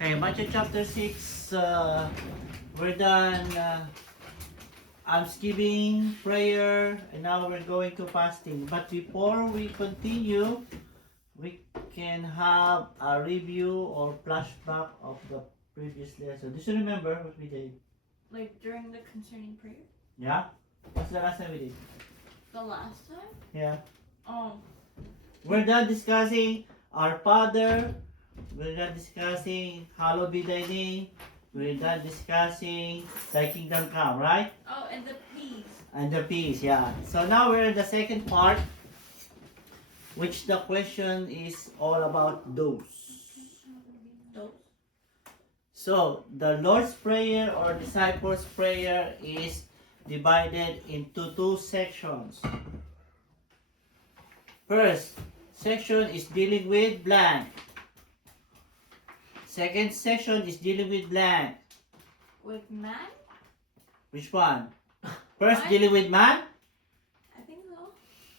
Okay, Matthew chapter 6, we're done almsgiving, prayer, and now we're going to fasting. But before we continue, we can have a review or flashback of the previous lesson. Do you remember what we did? Like during the concerning prayer? Yeah? What's the last time we did? The last time? Yeah. Oh. We're done discussing our Father. We're done discussing hallowed be thy name. We're done discussing thy kingdom come, right? Oh, and the peace. And the peace, yeah. So now we're in the second part, which the question is all about those. Those? So the Lord's Prayer or Disciples' Prayer is divided into two sections. First section is dealing with blank. Second section is dealing with blank. With man? Which one? First Man? dealing with man. I think so.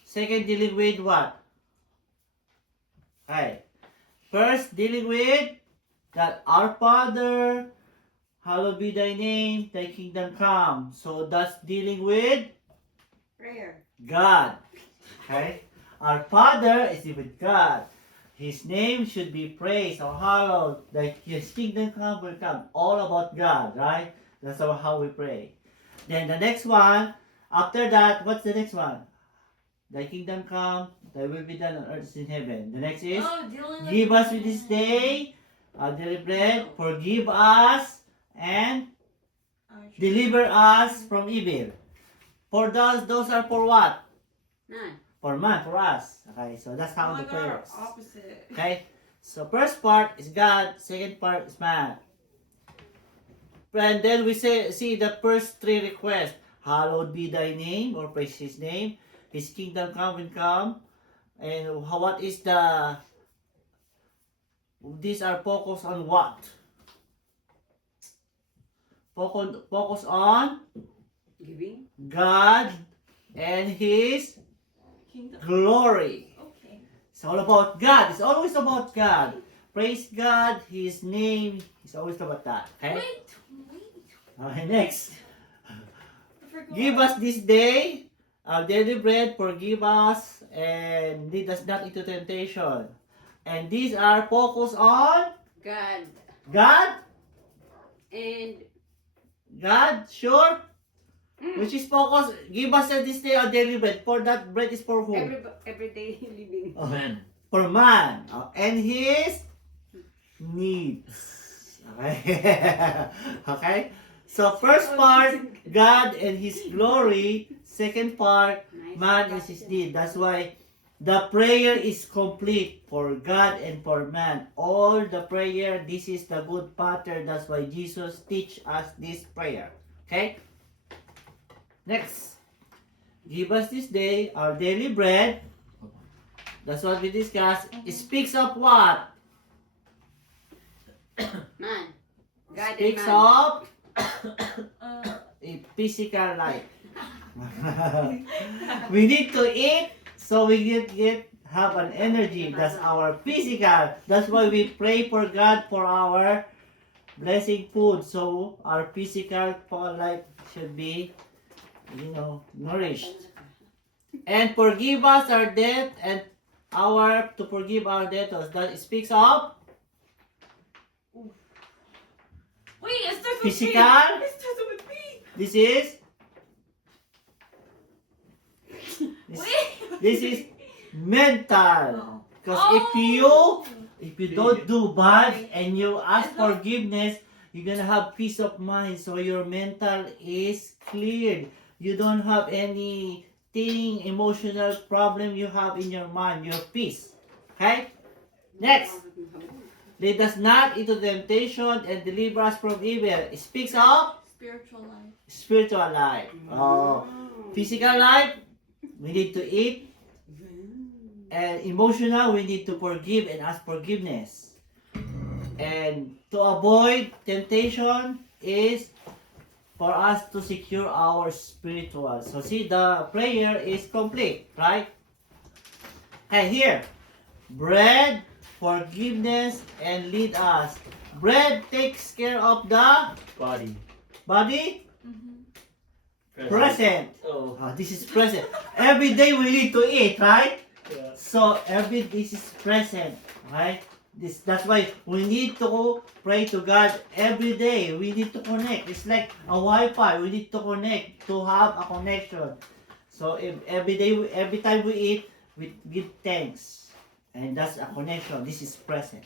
Second dealing with what? Okay. First dealing with that our Father, hallowed be thy name, thy kingdom come. So that's dealing with Prayer. God. Okay? Our Father is with God. His name should be praised or hallowed. That His kingdom come will come. All about God, right? That's how we pray. Then the next one, after that, what's the next one? Thy kingdom come, thy will be done on earth as in heaven. The next is, Dealing with give us with man. this day our daily bread, forgive us, and deliver us from evil. For those are for what? None. For man, for us. Okay, so that's Oh how my the prayer god, works. opposite. Okay, so first part is God, second part is man. And then we see the first three requests. Hallowed be thy name, or praise his name. His kingdom come will come. And what is the... These are focused on what? Focus on Giving. God and His Kingdom? glory. Okay. It's all about God. It's always about God. Praise God, His name. It's always about that. Okay? Wait. Okay, next. I forgot. Give us this day our daily bread. Forgive us and lead us not into temptation. And these are focused on God. God. And God, sure. Which is focused. Give us this day our daily bread. For that bread is for who? everyday living. Oh, for man. And his needs. Okay? Okay? So first part, God and His glory. Second part, man is His need. That's why the prayer is complete for God and for man. All the prayer, this is the good pattern. That's why Jesus teach us this prayer. Okay? Next. Give us this day our daily bread. That's what we discussed. It speaks of what? Man. God Speaks and man. of Uh, a physical life. We need to eat so we have an energy. That's our physical. That's why we pray for God for our blessing food. So our physical life should be, nourished. And forgive us our debt and to forgive our debtors. That speaks of wait, it starts with physical. P. It starts with P. This is Wait. this is mental. Because Oh. if you don't do bad and you ask forgiveness, you're gonna have peace of mind. So your mental is cleared. You don't have anything emotional problem you have in your mind. Your peace. Okay? Next. Lead us not into temptation and deliver us from evil. It speaks of Spiritual life. spiritual life. Physical life, we need to eat. And emotional, we need to forgive and ask forgiveness. And to avoid temptation is for us to secure our spiritual. So see, the prayer is complete, right? Hey, here, bread, forgiveness, and lead us. Bread takes care of the Body. body. Present. Oh. This is present. Every day we need to eat, right? Yeah. So this is present, right? That's why we need to pray to God every day. We need to connect. It's like a Wi-Fi. We need to connect to have a connection. So if every day, every time we eat, we give thanks, and that's a connection. This is present.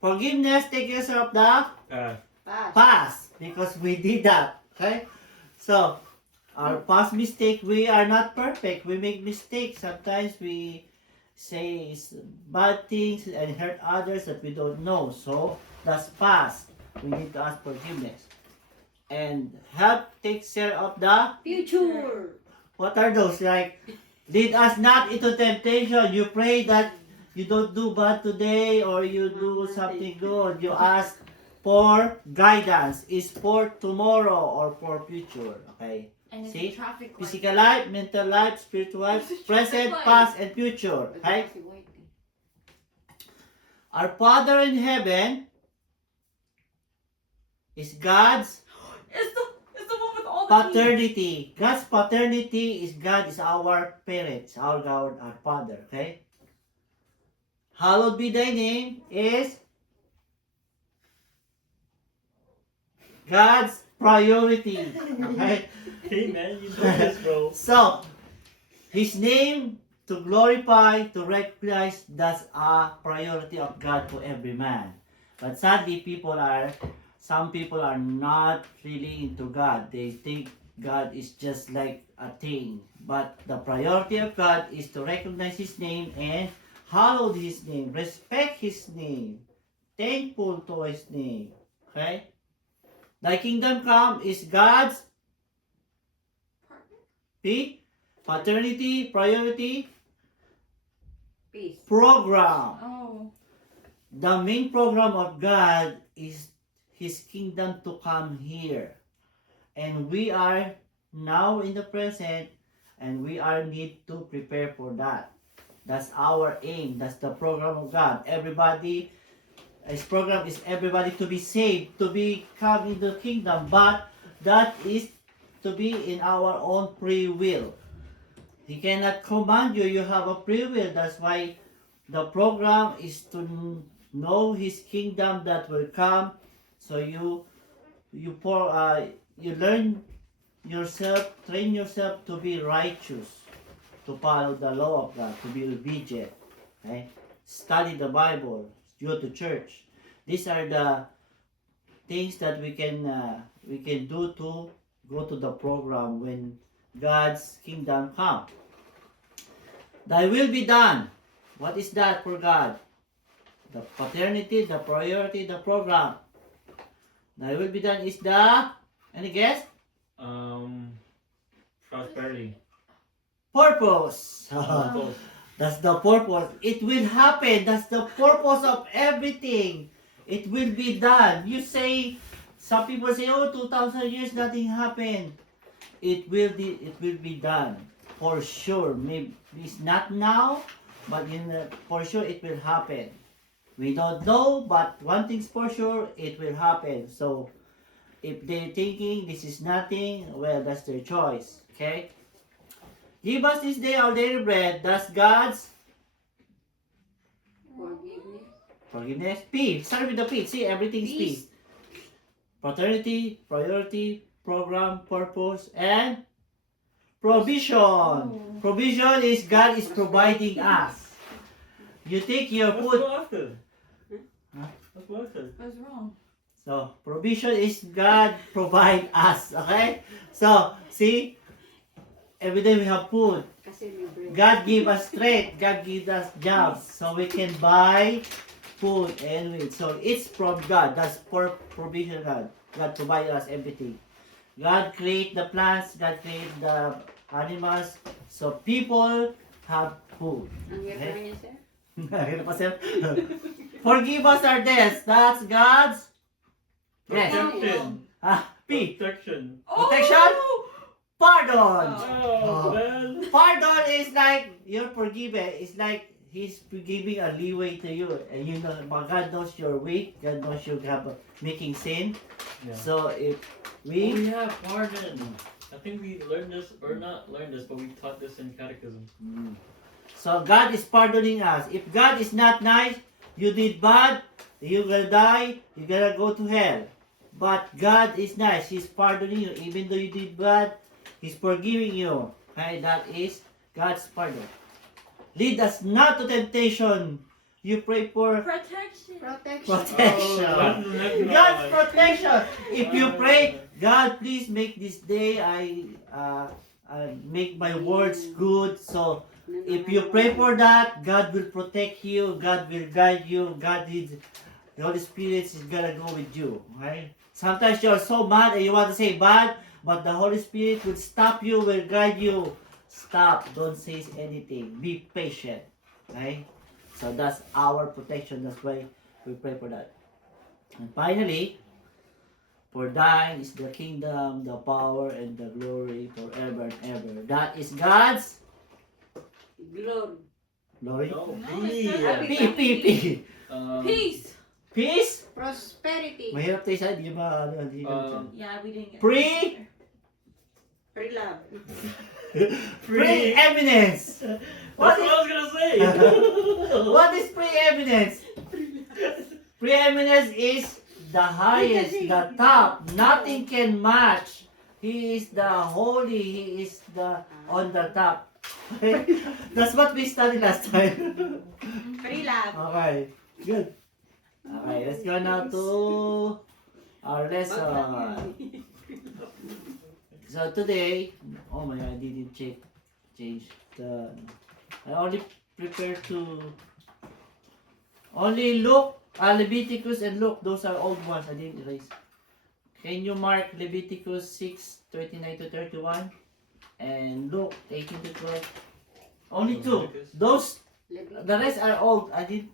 Forgiveness takes care of the Pass. past because we did that. Okay, so our past mistake, we are not perfect. We make mistakes. Sometimes we say bad things and hurt others that we don't know. So that's past. We need to ask forgiveness. And help takes care of the, Future. what are those? Like, lead us not into temptation. You pray that you don't do bad today or you do something good. You ask for guidance. Is for tomorrow or for future. Okay. And it's See? a traffic light. Physical life, mental life, spiritual life, present, past, and future. Right? Our Father in heaven is God's It's the one with all the keys. paternity. God's paternity is God is our parents, our God, our Father. Okay? Hallowed be thy name is God's priority. Okay? Hey man, you know this, bro. So, His name to glorify, to recognize, that's a priority of God to every man. But sadly, some people are not really into God. They think God is just like a thing. But the priority of God is to recognize His name and hallow His name, respect His name, thankful to His name. Okay? Thy kingdom come is God's paternity, priority, Peace. program. Oh. The main program of God is His kingdom to come here. And we are now in the present and we are need to prepare for that. That's our aim. That's the program of God. Everybody, His program is everybody to be saved, to come in the kingdom. But that is to be in our own free will. He cannot command you. You have a free will. That's why the program is to know His kingdom that will come. So you learn yourself, train yourself to be righteous, to follow the law of God, to be obedient. Okay? Study the Bible, go to church. These are the things that we can do to go to the program when God's kingdom come. Thy will be done. What is that for God? The paternity, the priority, the program. Thy will be done is the, any guess? Prosperity. Purpose. Purpose. That's the purpose. It will happen. That's the purpose of everything. It will be done. You say, some people say, oh, 2,000 years, nothing happened. It will be done. For sure. Maybe it's not now, but for sure it will happen. We don't know, but one thing's for sure, it will happen. So, if they're thinking this is nothing, well, that's their choice. Okay? Give us this day our daily bread. That's God's Forgiveness. forgiveness. P. Start with the P. See, everything's P. Peace. Paternity, priority, program, purpose, and provision. Oh. Provision is God is providing us. You take your What's food. water? Huh? What's water? What's wrong? So, provision is God provide us. Okay? So, see, every day we have food. Kasi libre. God give us strength. God give us jobs. So, we can buy food and we. So, it's from God. That's for provision God. God provide us everything. God create the plants. God create the animals. So, people have food. Ang Okay. gagawin niya, sir? Ano pa, sir? Forgive us our debts. That's God's. Yes. Protection. P. Protection. Protection? Pardon. Oh, man. Pardon is like you're forgiven. It's like He's giving a leeway to you, and you know, but God knows you're weak. God knows you have making sin. Yeah. So if Oh we, yeah, pardon. I think we learned this, or not learned this, but we taught this in catechism. so God is pardoning us. If God is not nice, you did bad, you will die. You gotta go to hell. But God is nice. He's pardoning you, even though you did bad. He's forgiving you. Okay, that is God's pardon. Lead us not to temptation. You pray for Protection. Protection. protection. God's protection. If you pray, God, please make this day make my words good. So if you pray for that, God will protect you. God will guide you. The Holy Spirit is gonna go with you. Right? Sometimes you're so mad and you want to say bad, but the Holy Spirit will stop you, will guide you. Stop. Don't say anything. Be patient. Right? So that's our protection. That's why we pray for that. And finally, for thine is the kingdom, the power, and the glory forever and ever. That is God's Glory. glory. No, No, P. it's not P, P, P. Peace. Peace? Prosperity. Mahirap tayo sa di ba? Hindi Yeah, we didn't get Pre- Free love. Preeminence. That's What what I was gonna say. What is preeminence? Preeminence is the highest, the top. Nothing can match. He is the holy. He is the on the top. That's what we studied last time. Free love. Okay, good. Okay, let's go now to our lesson. So today, oh my God, I didn't change the. I only prepared to only Luke, Leviticus and Luke. Those are old ones. I didn't erase. Can you mark Leviticus 6:29 to 31 and Luke 18 to 12? Only two. Leviticus? Those the rest are old. I didn't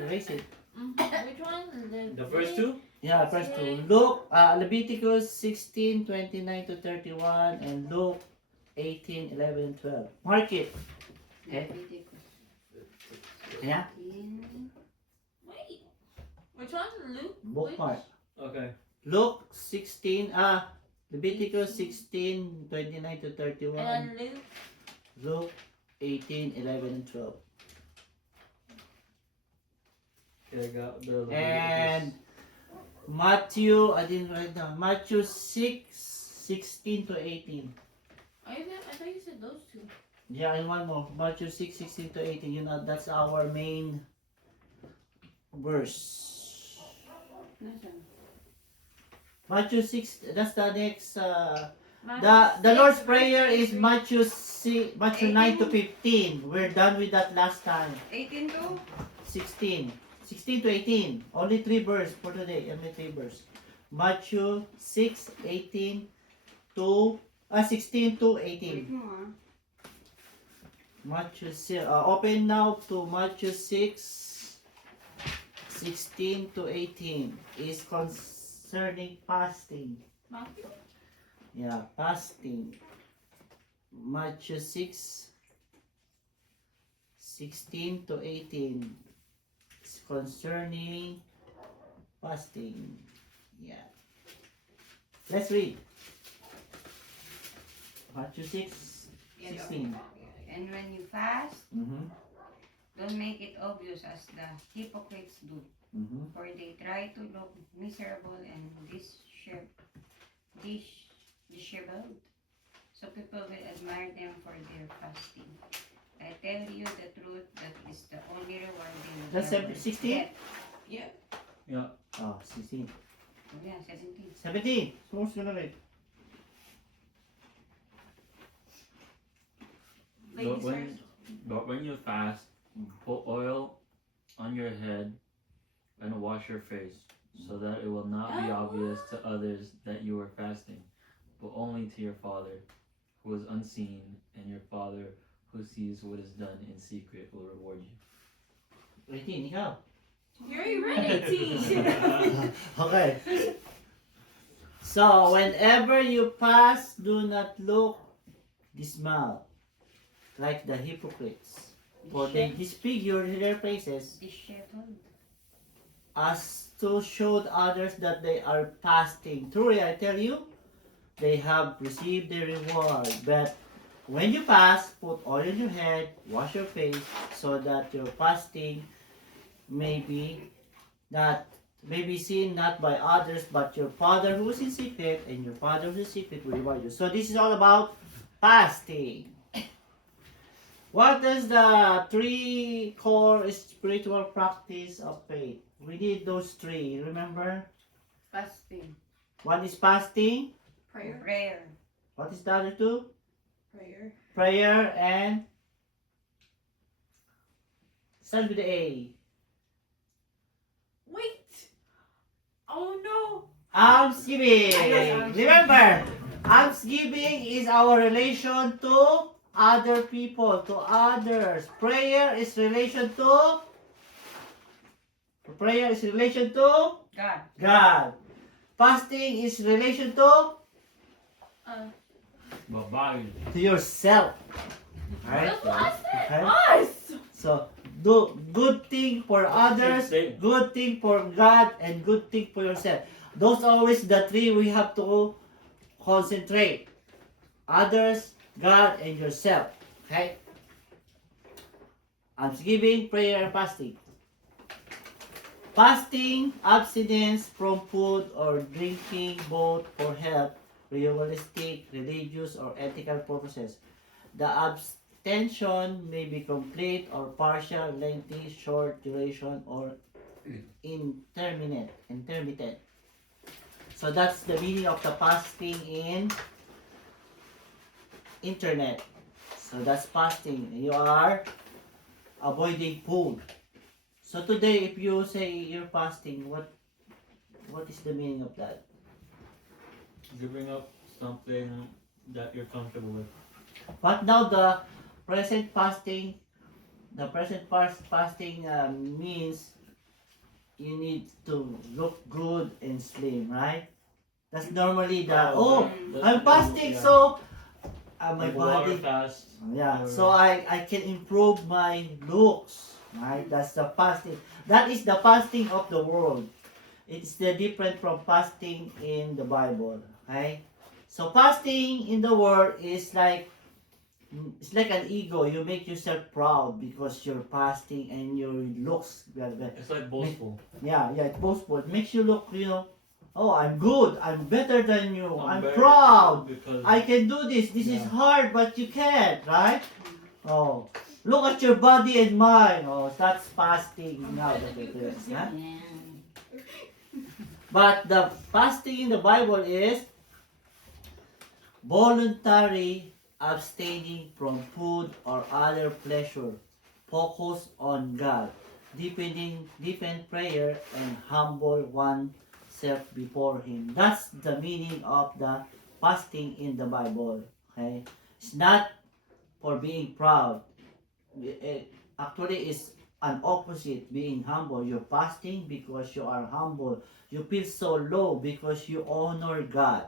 erase it. Which one? The first two? Yeah, first two. Luke, Leviticus 16:29 to 31 and Luke 18:11 and 12. Mark it. Okay. Yeah. Wait. Which one? Luke? Bookmark. Okay. Luke 16, Leviticus 16:29 to 31. And Luke? Luke 18:11 and 12. Okay, I got the And Matthew, I didn't write down. Matthew 6:16 to 18. I thought you said those two. Yeah, and one more. Matthew 6:16 to 18. You know, that's our main verse. Matthew 6, that's the next. The Lord's Prayer is Matthew 9 to 15. We're done with that last time. 18 to 16. 16 to 18. Only 3 verses for today. Only 3 verses. Matthew 6:18 to 16 to 18. Wait mo ah. Matthew 6. Open now to Matthew 6:16 to 18. Is concerning fasting. Matthew? Yeah, fasting. Matthew 6:16 to 18. It's concerning fasting. Yeah. Let's read. Matthew 6:16. And when you fast, Mm-hmm. don't make it obvious as the hypocrites do, Mm-hmm. for they try to look miserable and disheveled, so people will admire them for their fasting. I tell you the truth, that is the only reward they will That's ever 16? get. Yeah. Oh, 16. Oh yeah, 17. 17. So what's gonna read? Ladies But first. when you fast, put oil on your head and wash your face, so that it will not be obvious to others that you are fasting, but only to your Father who is unseen, and your Father who sees what is done in secret will reward you. 18, ikaw. You already read 18. Okay. So, whenever you fast, do not look dismal like the hypocrites. For they disfigured their faces Disheveled. as to show others that they are fasting. Truly, I tell you, they have received their reward. But when you fast, put oil on your head, wash your face, so that your fasting may be seen not by others, but your Father who is in secret, and your Father who is in secret will reward you. So this is all about fasting. What is the three core spiritual practice of faith? We need those three. Remember? Fasting. One is fasting. Prayer. Prayer. What is the other two? Prayer. Prayer and start with the A. Wait. Oh no. Almsgiving. Remember, almsgiving is our relation to other people, to others. Prayer is relation to God. God. Fasting is relation to Bye-bye. yourself. Right? That's what I said. Okay. Us. So do good thing for others, Same. good thing for God, and good thing for yourself. Those are always the three we have to concentrate. Others, God, and yourself. Okay? Almsgiving, prayer, and fasting. Fasting, abstinence from food or drinking both for health, ritualistic, religious, or ethical purposes. The abstention may be complete or partial, lengthy, short duration, or intermittent. So that's the meaning of the fasting in internet. So that's fasting. You are avoiding food. So today, if you say you're fasting, what is the meaning of that? Giving up something that you're comfortable with. But now the present fasting, means you need to look good and slim, right? That's normally the That's I'm the- fasting, yeah. so my Like water body, fast. yeah, or- so I can improve my looks, right? That's the fasting. That is the fasting of the world. It's the different from fasting in the Bible, okay? So fasting in the world is like it's like an ego. You make yourself proud because you're fasting and your looks well. It's like boastful. Yeah, it's boastful. It makes you look, oh, I'm good. I'm better than you. I'm better proud. because I can do this. This is Yeah. hard, but you can't, right? Oh, look at your body and mind. Oh, that's fasting now. Huh? Yeah. But the fasting in the Bible is voluntary abstaining from food or other pleasure, focus on God, deepen prayer, and humble oneself before Him. That's the meaning of the fasting in the Bible. Okay, it's not for being proud. Actually, it's an opposite. Being humble, you're fasting because you are humble. You feel so low because you honor God.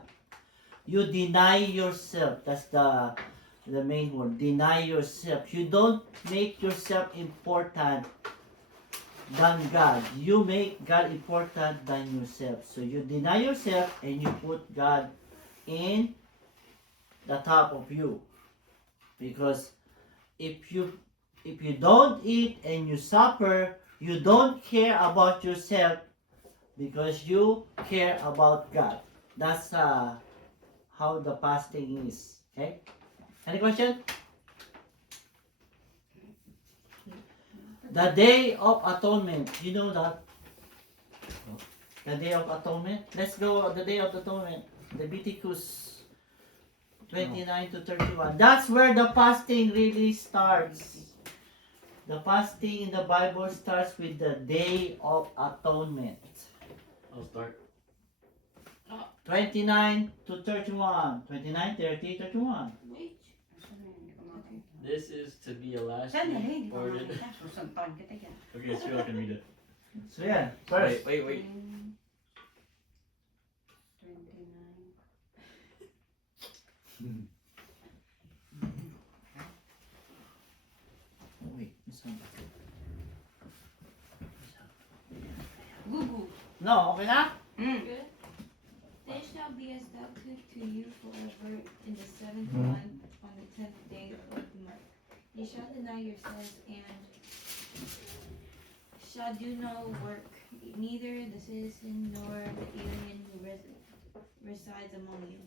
You deny yourself. That's the main word. Deny yourself. You don't make yourself important than God. You make God important than yourself. So you deny yourself and you put God in the top of you. Because if you don't eat and you suffer, you don't care about yourself because you care about God. That's how the fasting is. Okay? Any question? The Day of Atonement. You know that? The Day of Atonement. Let's go the Day of Atonement. Leviticus 29 to 31. That's where the fasting really starts. The fasting in the Bible starts with the Day of Atonement. I'll start. 29 to 31. 29, 30, 31. Wait. This is to be a last Sandali, hindi ko recorded. makita. Susuntahan kita dyan. Okay, so I can read it. So yeah, first. Wait. 29. Wait, No, okay na? Mm. They shall be a statute to you forever in the seventh Hmm. month on the 10th day of the month. You shall deny yourselves and shall do no work, neither the citizen nor the alien who resides among you.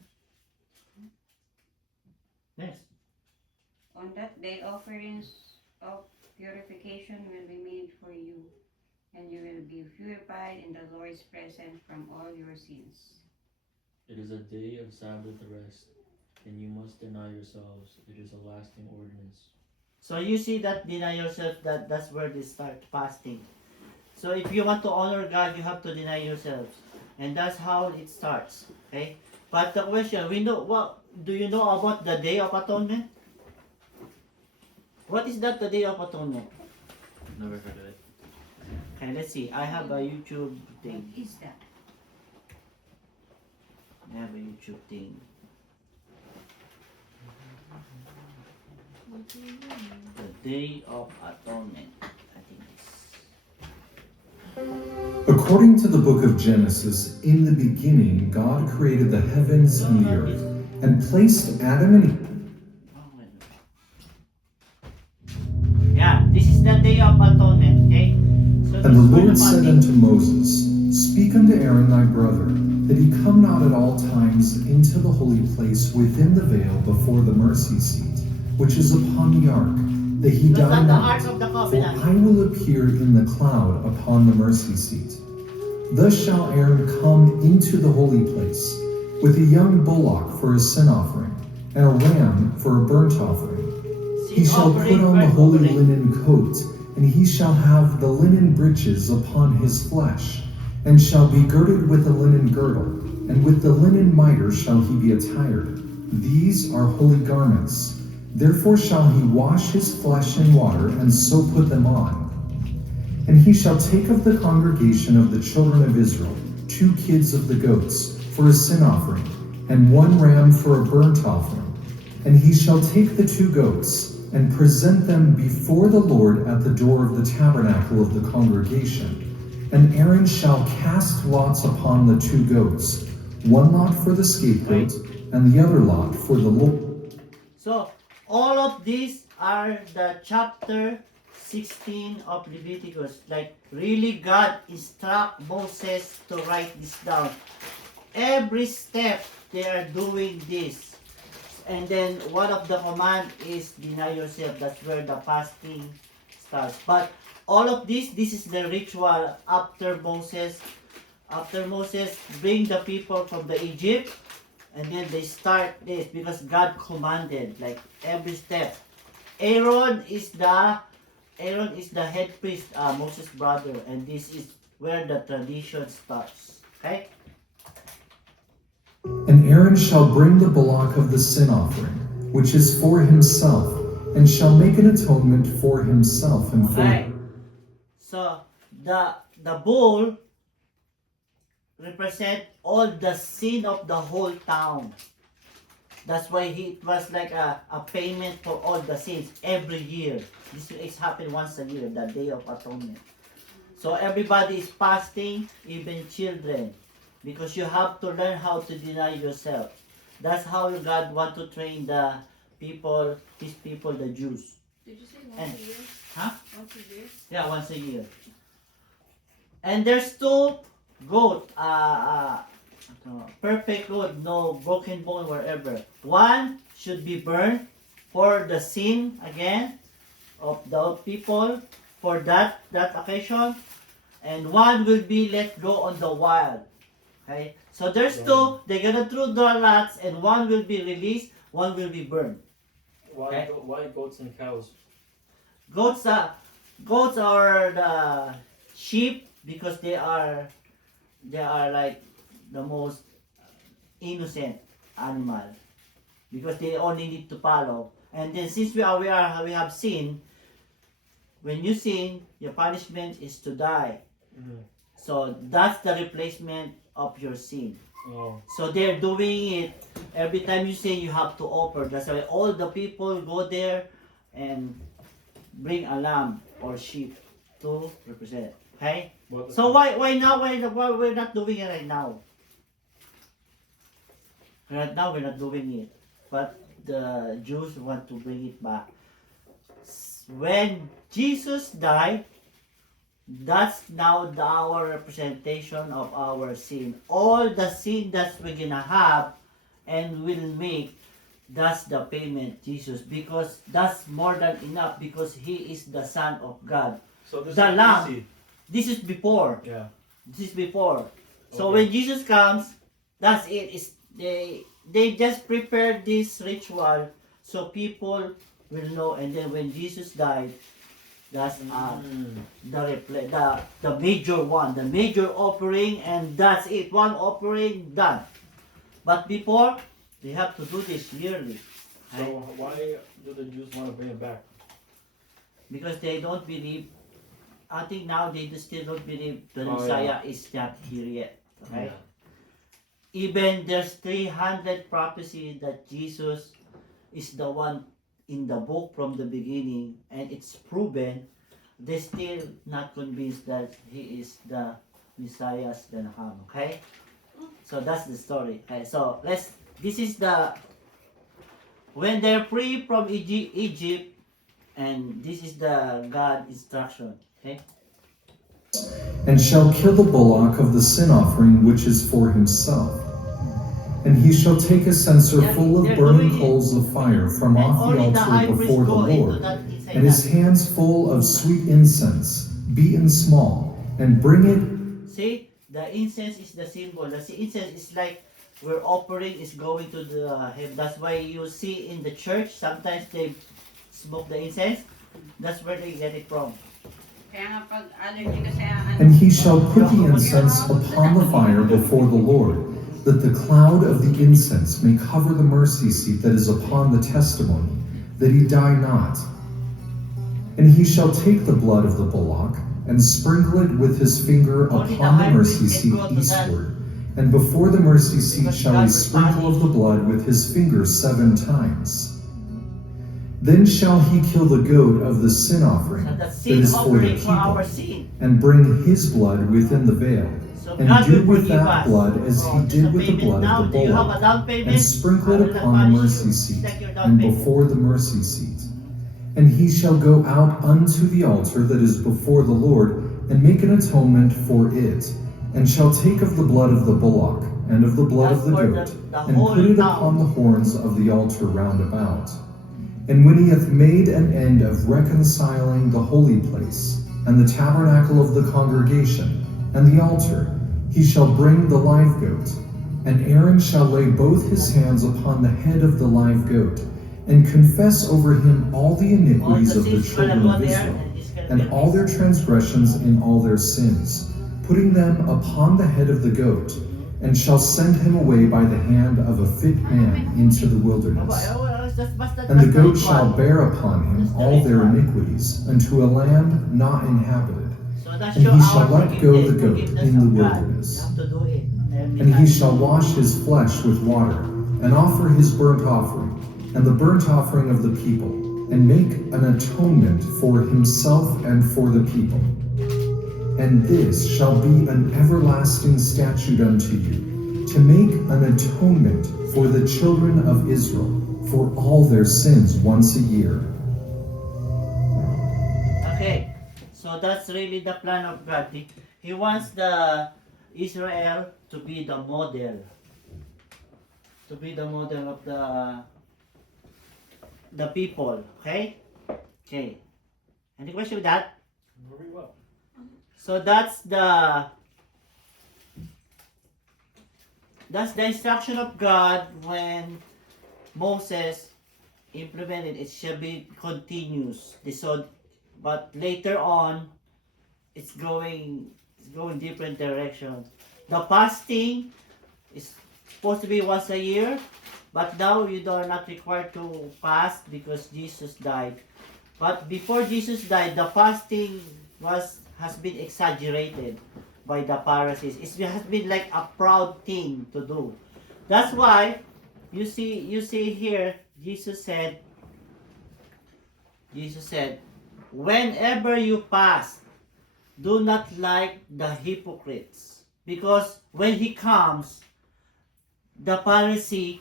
Next. On that day, offerings of purification will be made for you, and you will be purified in the Lord's presence from all your sins. It is a day of Sabbath rest, and you must deny yourselves. It is a lasting ordinance. So you see that deny yourself, that's where they start fasting. So if you want to honor God, you have to deny yourselves. And that's how it starts. Okay? But the question, what do you know about the Day of Atonement? What is that, the Day of Atonement? Never heard of it. Okay, let's see. I have a YouTube What thing. is that? I have a YouTube thing. The Day of Atonement. I think it's... According to the book of Genesis, in the beginning, God created the heavens and the earth, and placed Adam and Eve. Oh, wait. Yeah, this is the Day of Atonement, okay? So And the this is where Lord said fasting- unto Moses, Speak unto Aaron thy brother, that he come not at all times into the holy place within the veil before the mercy seat, which is upon the ark, that he That's die at the not. Ark of the For Covenant. I will appear in the cloud upon the mercy seat. Thus shall Aaron come into the holy place, with a young bullock for a sin offering, and a ram for a burnt offering. He Sin shall offering, put on the burnt holy offering. linen coat, and he shall have the linen breeches upon his flesh, and shall be girded with a linen girdle, and with the linen mitre shall he be attired. These are holy garments. Therefore shall he wash his flesh in water, and so put them on. And he shall take of the congregation of the children of Israel 2 kids of the goats for a sin offering, and 1 ram for a burnt offering. And he shall take the 2 goats, and present them before the Lord at the door of the tabernacle of the congregation. And Aaron shall cast lots upon the 2 goats, 1 lot for the scapegoat, and the other lot for the Lord. So, all of these are the chapter 16 of Leviticus. Like, really God instruct Moses to write this down. Every step they are doing this. And then one of the command is deny yourself. That's where the fasting starts. But all of this is the ritual after Moses bring the people from the Egypt, and then they start this because God commanded, like every step. Aaron is the head priest, Moses' brother, and this is where the tradition starts. Okay? And Aaron shall bring the bullock of the sin offering, which is for himself, and shall make an atonement for himself and for Okay. So the bull represent all the sin of the whole town. That's why it was like a payment for all the sins every year. This is happened once a year, the Day of Atonement. So everybody is fasting, even children, because you have to learn how to deny yourself. That's how God want to train the people, His people, the Jews. Did you say And- once a year? Huh? Once a year? Yeah, once a year. And there's 2 goat, perfect goat, no broken bone wherever. 1 should be burned for the sin again of the people for that occasion, and 1 will be let go on the wild. Okay, so there's 2. They're gonna throw the lots, and 1 will be released, 1 will be burned. Okay. Why goats and cows? Goats are the sheep because they are like the most innocent animal because they only need to follow. And then since we have sinned, when you sin, your punishment is to die. Mhm. So that's the replacement of your sin. Oh, So they're doing it every time you sin, you have to offer. That's why all the people go there and bring a lamb or sheep to represent. Okay? But So why now why we're not doing it right now? Right now we're not doing it. But the Jews want to bring it back. When Jesus died, that's now our representation of our sin. All the sin that we're gonna have and will make, that's the payment, Jesus. Because that's more than enough because He is the Son of God. so this the is lamb. easy. This is before. Yeah. This is before. So Okay. when Jesus comes, that's it. It's, they just prepare this ritual so people will know. And then when Jesus died, that's the major one, the major offering, and that's it. One offering done. But before, they have to do this yearly. So why do the Jews want to bring it back? Because they don't believe. I think now they still don't believe the Oh, Messiah is not here yet. Okay. Yeah. Even there's 300 prophecies that Jesus is the one in the book from the beginning, and it's proven. They still not convinced that He is the Messiah's gonna come. Okay. So that's the story. Okay. So this is the when they're free from Egypt, and this is the God instruction. Okay. And shall kill the bullock of the sin offering which is for himself. And he shall take a censer full of burning coals of fire from And off the only the high altar priest before the go into Lord, that inside and his that. hands full of sweet incense, beaten small, and bring it. See, the incense is the symbol. The incense is like where offering is going to the heaven. That's why you see in the church sometimes they smoke the incense. That's where they get it from. Kaya nga pag allergy kasi ang And he shall put the incense upon the fire before the Lord, that the cloud of the incense may cover the mercy seat that is upon the testimony, that he die not. And he shall take the blood of the bullock, and sprinkle it with his finger Only the upon the high mercy priest seat can go to that. eastward. And before the mercy seat Because shall God he will sprinkle of the punish. blood with his finger 7 times. Then shall he kill the goat of the sin offering So the that sin is for the offering for our people, sin. and bring his blood within the veil, So and God do will with forgive that us. blood as he Oh, did just a with the payment blood now. of the Do you have a bullock, down payment? and sprinkle I it will not upon the punish mercy you. seat, Check your down and payment. before the mercy seat. And he shall go out unto the altar that is before the Lord, and make an atonement for it, and shall take of the blood of the bullock, and of the blood That's of the for goat, the and whole put it town. upon the horns of the altar round about. And when he hath made an end of reconciling the holy place, and the tabernacle of the congregation, and the altar, he shall bring the live goat. And Aaron shall lay both his hands upon the head of the live goat, and confess over him all the All iniquities the of the sins gonna children go of there, Israel, and he's gonna and be all their transgressions in all their sins, putting them upon the head of the goat, and shall send him away by the hand of a fit man into the wilderness. And the goat shall bear upon him all their iniquities unto a land not inhabited. So that's And your he shall our let go the goat forgiveness in the of God. wilderness. You have to do it every And he time. shall wash his flesh with water, and offer his burnt offering, and the burnt offering of the people, and make an atonement for himself and for the people. And this shall be an everlasting statute unto you, to make an atonement for the children of Israel for all their sins once a year. Okay, so that's really the plan of God. He wants the Israel to be the model, of the people. Okay, okay. Any question with that? Very well. So that's the instruction of God when Moses implemented it. Shall be continuous. But later on, it's going different direction. The fasting is supposed to be once a year, but now you are not required to fast because Jesus died. But before Jesus died, the fasting has been exaggerated by the Pharisees. It has been like a proud thing to do. That's why you see here Jesus said, whenever you fast, do not like the hypocrites. Because when he comes, the Pharisee,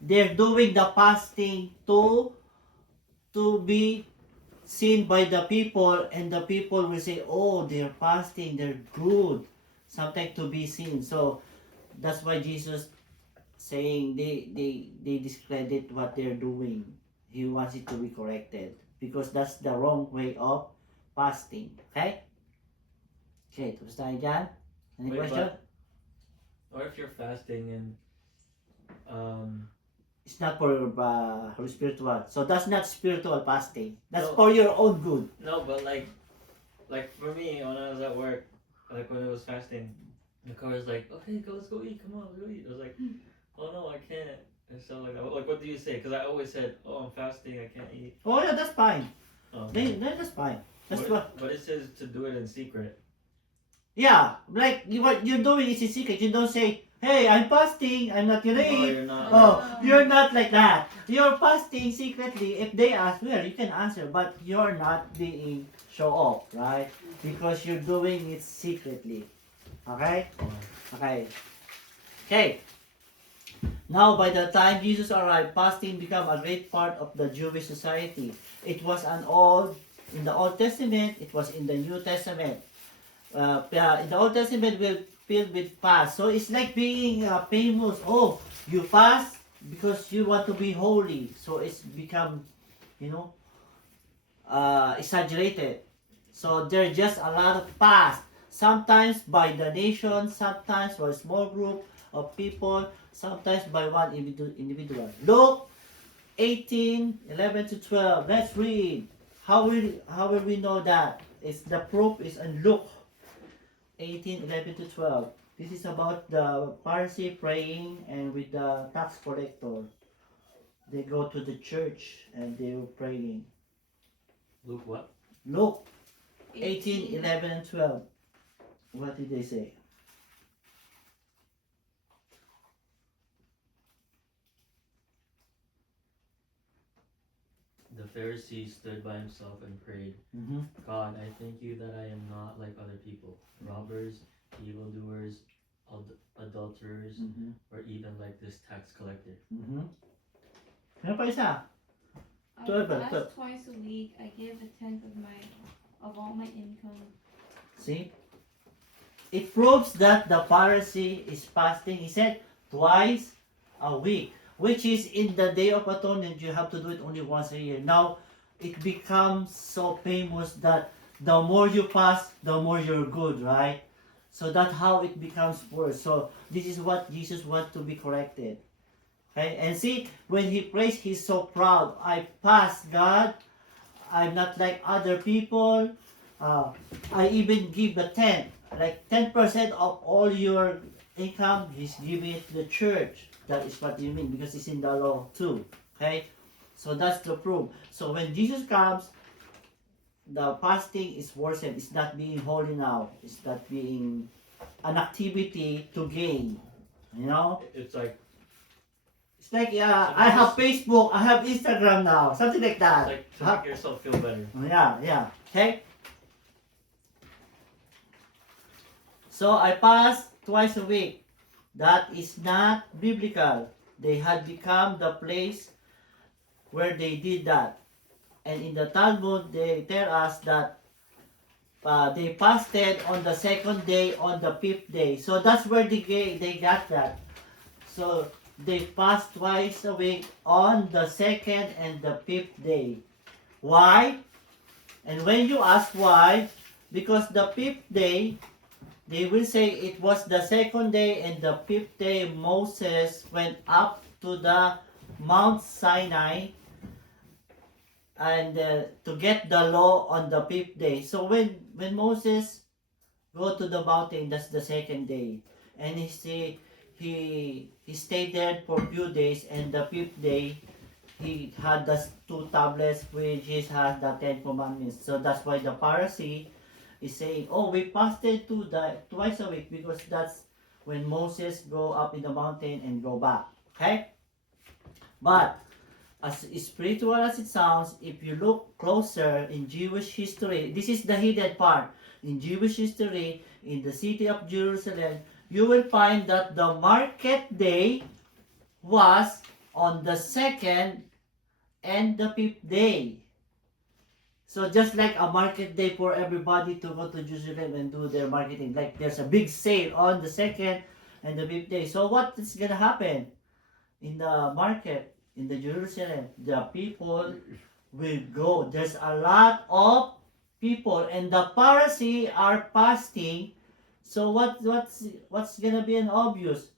they're doing the fasting to be seen by the people, and the people will say, oh, they're fasting, they're good, something to be seen. So that's why Jesus saying they discredit what they're doing. He wants it to be corrected because that's the wrong way of fasting. Okay? Okay, tapos tayo dyan. Any Wait, question? Or if you're fasting and It's not for spiritual. So that's not spiritual fasting. That's No. for your own good. no, but like for me when I was at work, like when it was fasting, the car was like, okay, let's go eat. Come on, let's go eat. I was like, oh no, I can't. And stuff like that. Like, what do you say? Because I always said, oh, I'm fasting, I can't eat. Oh yeah, that's fine. Oh, That's fine. That's what. but it says to do it in secret. Yeah, like what you're doing is a secret. You don't say, "Hey, I'm fasting. I'm not gonna Oh, eat." you're not. Oh, you're not like that. You're fasting secretly. If they ask, well, you can answer, but you're not being show off, right? Because you're doing it secretly. Okay? Okay. Okay. Now, by the time Jesus arrived, fasting became a great part of the Jewish society. It was in the Old Testament, it was in the New Testament. In the Old Testament, we're filled with fast. So it's like being famous. Oh, you fast because you want to be holy. So it's become, exaggerated. So there's just a lot of fast. Sometimes by the nation, sometimes by a small group of people, sometimes by one individual. Luke 18:11 to 12. Let's read. How will we know that? The proof is in Luke 18:11 to 12. This is about the Pharisee praying and with the tax collector. They go to the church and they were praying. Luke what? Luke 18:11 and 12. What did they say? The Pharisee stood by himself and prayed, Mm-hmm. God, I thank you that I am not like other people, robbers, evildoers, adulterers, Mm-hmm. or even like this tax collector. Mm-hmm. Ano pa isa? I 12, fast twice a week. I give a tenth of all my income. See? It proves that the Pharisee is fasting. He said twice a week, which is in the Day of Atonement. You have to do it only once a year. Now, it becomes so famous that the more you fast, the more you're good, right? So that's how it becomes worse. So this is what Jesus wants to be corrected. Okay? And see, when he prays, he's so proud. I fast, God. I'm not like other people. I even give the 10. Like 10% of all your income, he's giving it to the church. That is what you mean, because it's in the law too. Okay? So that's the proof. So when Jesus comes, the fasting is worsened. It's not being holy now. It's not being an activity to gain. You know? It's like It's like, I have Facebook, I have Instagram now. Something like that. to make yourself feel better. Yeah. Okay? So I fast twice a week. That is not biblical. They had become the place where they did that. And in the Talmud, they tell us that they fasted on the second day, on the fifth day. So that's where they got that. So they fast twice a week on the second and the fifth day. Why? And when you ask why, because the fifth day, they will say it was the second day and the fifth day Moses went up to the Mount Sinai and to get the law on the fifth day. So when Moses go to the mountain, that's the second day. And he stayed there for a few days, and the fifth day he had the 2 tablets which has the 10 commandments. So that's why the Pharisee is saying, oh, we fasted twice a week because that's when Moses go up in the mountain and go back. Okay? But as spiritual as it sounds, if you look closer in Jewish history, this is the hidden part. in Jewish history, in the city of Jerusalem, you will find that the market day was on the 2nd and the 5th day. So just like a market day for everybody to go to Jerusalem and do their marketing, like there's a big sale on the 2nd and the 5th day. So what is gonna happen in the market in the Jerusalem? The people will go. There's a lot of people, and the Pharisees are fasting. So what's gonna be an obvious?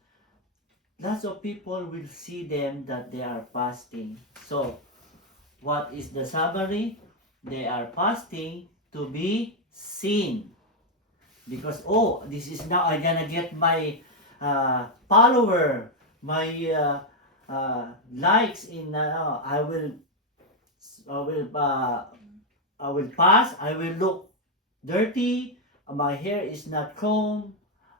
Lots of people will see them that they are fasting. So what is the summary? They are fasting to be seen. Because, oh, this is now I'm gonna get my follower, my likes in. I will pass. I will look dirty. My hair is not combed.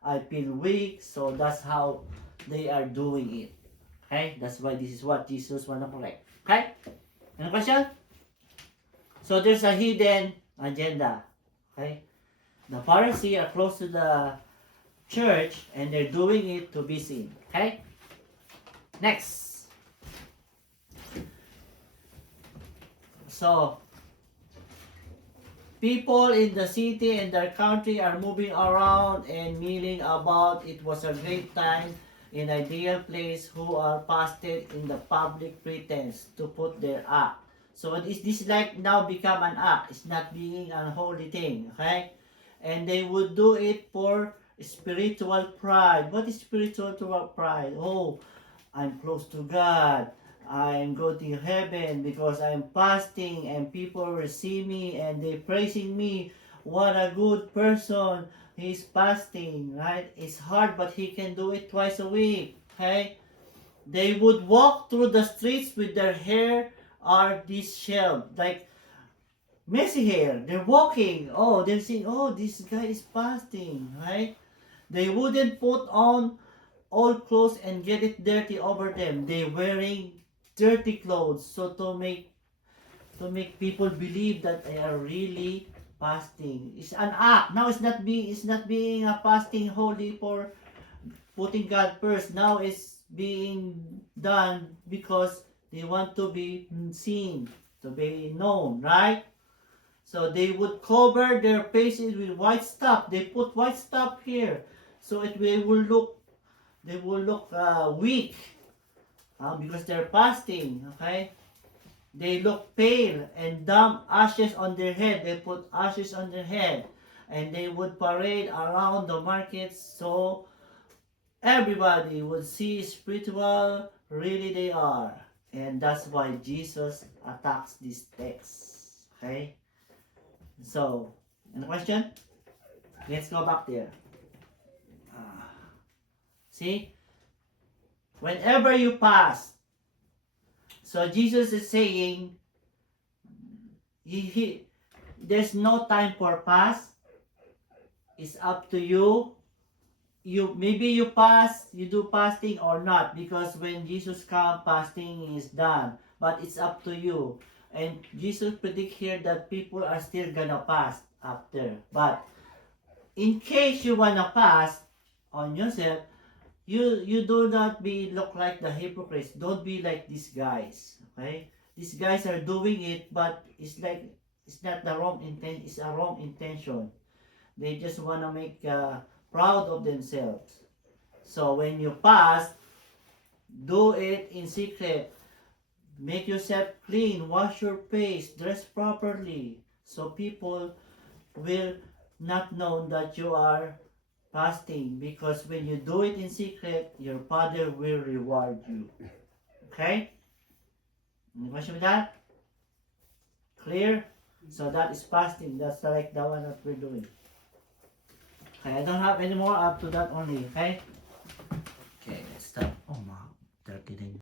I feel weak. So that's how they are doing it. Okay, that's why this is what Jesus wanna correct. Okay, any question? So there's a hidden agenda. Okay, the Pharisees are close to the church and they're doing it to be seen. Okay, next. So people in the city and their country are moving around and milling about. It was a great time in ideal place who are fasted in the public pretense to put their act. So this like now become an act. It's not being an holy thing, okay? And they would do it for spiritual pride. What is spiritual pride? Oh, I'm close to God. I'm going to heaven because I'm fasting and people will see me and they praising me. What a good person. He's fasting, right? It's hard but he can do it twice a week, okay? They would walk through the streets with their hair are disheveled, like messy hair. They're walking. Oh, they're saying, oh, this guy is fasting, right? They wouldn't put on old clothes and get it dirty over them. They wearing dirty clothes so to make people believe that they are really fasting. It's an act. Now it's not being a fasting holy for putting God first. Now it's being done because they want to be seen, to be known, right? So they would cover their faces with white stuff. They put white stuff here, so they will look weak, because they're fasting. Okay, they look pale and dump ashes on their head. They put ashes on their head, and they would parade around the markets so everybody would see spiritual really they are. And that's why Jesus attacks this text. Okay? So, any question? Let's go back there. See? Whenever you fast, so Jesus is saying, there's no time for fast. It's up to you. Maybe you fast, you do fasting or not, because when Jesus comes, fasting is done. But it's up to you. And Jesus predict here that people are still gonna fast after. But in case you wanna fast on yourself, you do not look like the hypocrites. Don't be like these guys. Okay? These guys are doing it, but it's not the wrong intent. It's a wrong intention. They just wanna make proud of themselves. So when you fast, do it in secret. Make yourself clean, wash your face, dress properly, so people will not know that you are fasting, because when you do it in secret, your Father will reward you. Okay? Any question with that? Clear? So that is fasting. That's like the one that we're doing. Okay, I don't have any more up to that only, okay? Okay, let's stop. Oh, ma, 30 din.